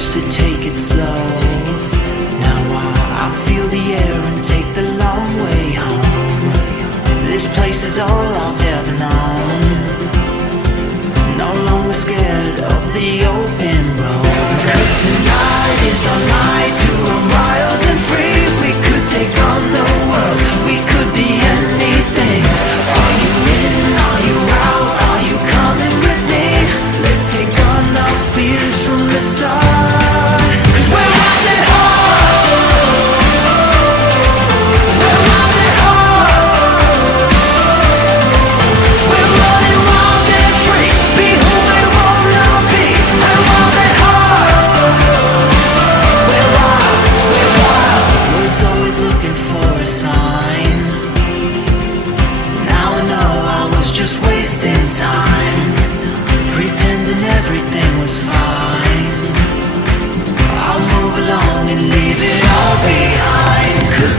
used to take it slow. Now I feel the air and take the long way home. This place is all I've ever known. No longer scared of the open road. 'Cause tonight is our night to run wild and free. We could take on the world, we could be anything. Are you in, are you out, are you coming with me? Let's take on our fears from the start. 'Cause we're wild at heart. We're wild at heart. We're running wild and free. Be who we wanna be. We're wild at heart. We're wild, we're wild. Was always looking for a sign. Now I know I was just wasting time, pretending everything was fine. I'll move along and leave it all behind. 'Cause